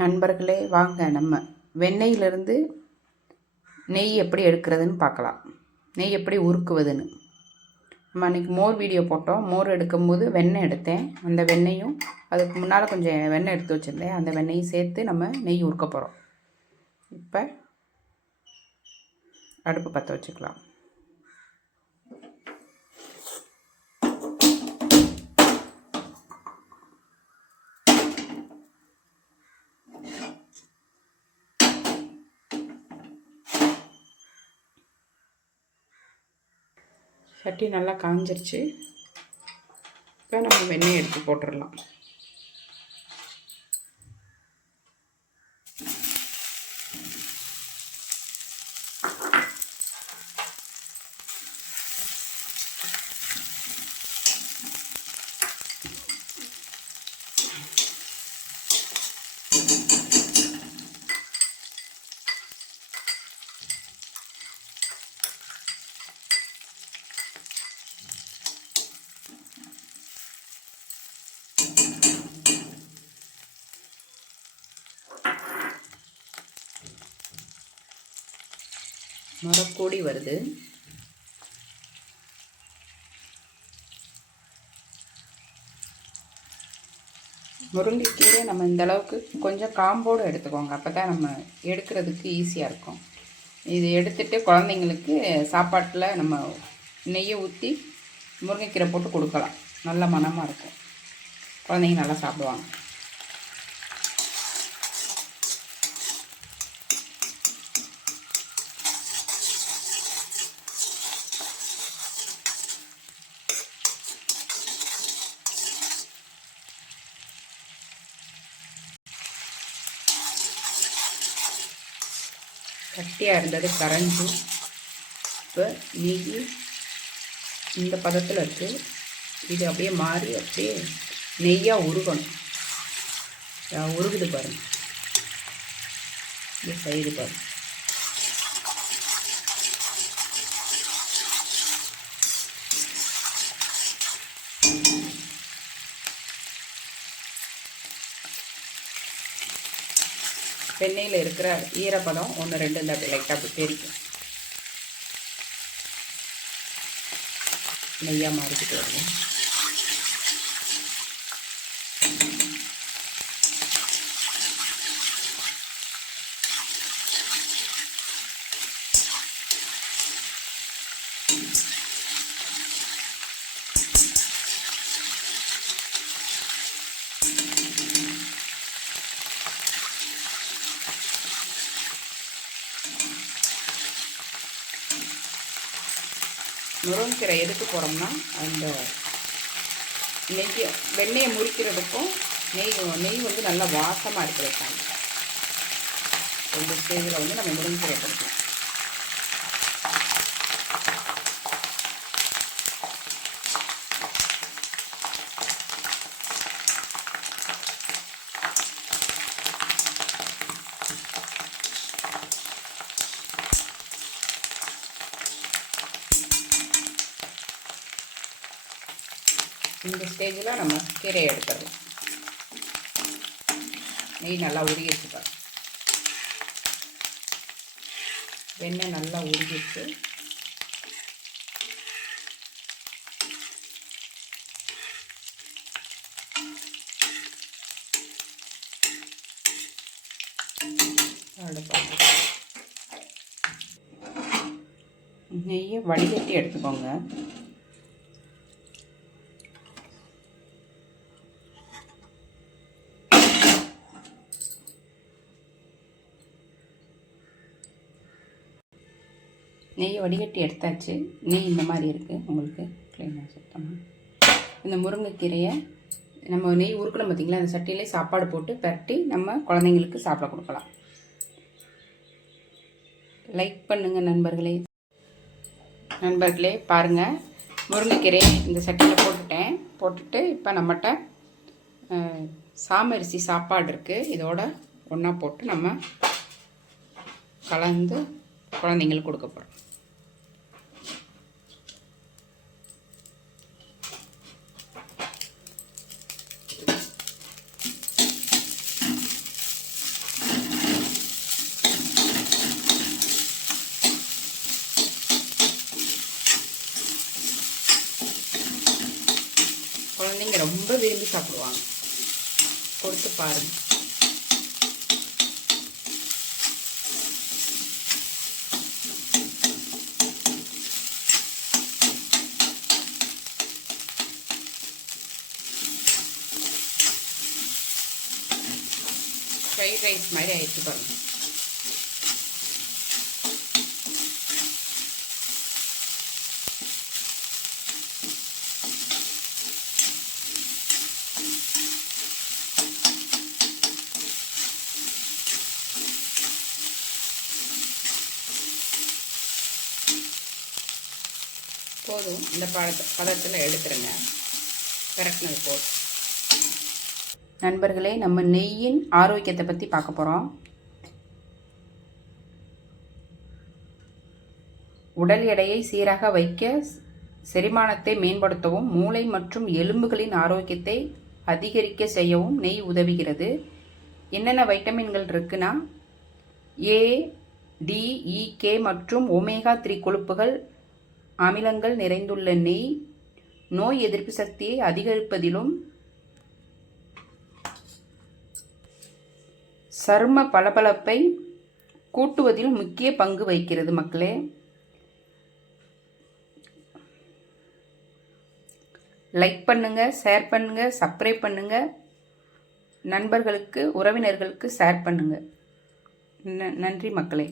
நண்பர்களே, வாங்க நம்ம வெண்ணெயிலிருந்து நெய் எப்படி எடுக்கிறதுன்னு பார்க்கலாம். நெய் எப்படி உருக்குவதுன்னு. நம்ம அன்றைக்கி மோர் வீடியோ போட்டோம். மோர் எடுக்கும்போது வெண்ணெய் எடுத்தேன். அந்த வெண்ணெயும் அதுக்கு முன்னால் கொஞ்சம் வெண்ணெய் எடுத்து வச்சுருந்தேன். அந்த வெண்ணெயும் சேர்த்து நம்ம நெய் உருக்க போகிறோம். இப்போ அடுப்பு பற்ற வச்சுக்கலாம். சட்டி நல்லா காஞ்சிருச்சு. இப்போ நம்ம வெண்ணெய் எடுத்து போட்டுடலாம். மரக்கூடி வருது. முருங்கைக்கீரை நம்ம இந்த அளவுக்கு கொஞ்சம் காம்போடு எடுத்துக்கோங்க. அப்போ தான் நம்ம எடுக்கிறதுக்கு ஈஸியாக இருக்கும். இது எடுத்துகிட்டு குழந்தைங்களுக்கு சாப்பாட்டில் நம்ம நெய்யை ஊற்றி முருங்கைக்கீரை போட்டு கொடுக்கலாம். நல்ல மணமாக இருக்கும். குழந்தைங்க நல்லா சாப்பிடுவாங்க. கட்டியாக இருந்தது கரைஞ்சி இப்போ நெய் இந்த பதத்தில் இருக்குது. இது அப்படியே மாறி அப்படியே நெய்யாக உருகணும். உருகுது பாருங்கள். இது சைடு பாருங்கள். வெண்ணெயில் இருக்கிற ஈரப்பதம் 1-2 இந்த அப்படி லைட்டாக அப்படி தெரிக்கும். நெய்யாக மாறிக்கிட்டு வருது. முருங்கைக்கீரை எதுக்கு போகிறோம்னா அந்த வெண்ணெயை முறிக்கிறதுக்கும் நெய் வந்து நல்லா வாசமாக இருக்கிறதுக்காங்க. இந்த ஸ்டேஜில் வந்து நம்ம முருங்கைக்கீரை போடுறோம். இந்த ஸ்டேஜில் நம்ம கீரையை எடுத்துடலாம். நெய் நல்லா உருகிடுச்சு. வெண்ணெய் நல்லா உருகிடுச்சு. நெய்யை வடிகட்டி எடுத்துக்கோங்க. நெய்யை வடிகட்டி எடுத்தாச்சு. நெய் இந்த மாதிரி இருக்குது. உங்களுக்கு க்ளீனாக சுத்தமாக இந்த முருங்கைக்கீரையை நம்ம நெய் உருக்கணும் பார்த்திங்களா, அந்த சட்டியிலே சாப்பாடு போட்டு பரட்டி நம்ம குழந்தைங்களுக்கு சாப்பிட கொடுக்கலாம். லைக் பண்ணுங்கள் நண்பர்களே. பாருங்கள், முருங்கைக்கீரையை இந்த சட்டியில் போட்டுட்டு இப்போ நம்மகிட்ட சாமரிசி சாப்பாடு இருக்குது. இதோட ஒன்றா போட்டு நம்ம கலந்து குழந்தைங்களுக்கு கொடுக்க போகிறோம். ரொம்ப விரும்பி சாப்பிடுவாங்க. பொறுத்து பாருங்கள். ஃப்ரைட் ரைஸ் மாதிரி ஆயிடுச்சு பாருங்க. போதும், இந்த பதத்தில் எடுத்துருங்க. கரெக்ட்னது போதும். நண்பர்களே, நம்ம நெய்யின் ஆரோக்கியத்தை பற்றி பார்க்க போகிறோம். உடல் எடையை சீராக வைக்க, செரிமானத்தை மேம்படுத்தவும், மூளை மற்றும் எலும்புகளின் ஆரோக்கியத்தை அதிகரிக்க செய்யவும் நெய் உதவுகிறது. என்னென்ன வைட்டமின்கள் இருக்குன்னா, ஏ, டி, இ, கே மற்றும் ஒமேகா 3 கொழுப்புகள் அமிலங்கள் நிறைந்துள்ள நெய் நோய் எதிர்ப்பு சக்தியை அதிகரிப்பதிலும், சரும பளபளப்பை கூட்டுவதில் முக்கிய பங்கு வகிக்கிறது. மக்களே, லைக் பண்ணுங்க, ஷேர் பண்ணுங்க, சப்ஸ்கிரைப் பண்ணுங்க, நண்பர்களுக்கு உறவினர்களுக்கு ஷேர் பண்ணுங்க. நன்றி மக்களே.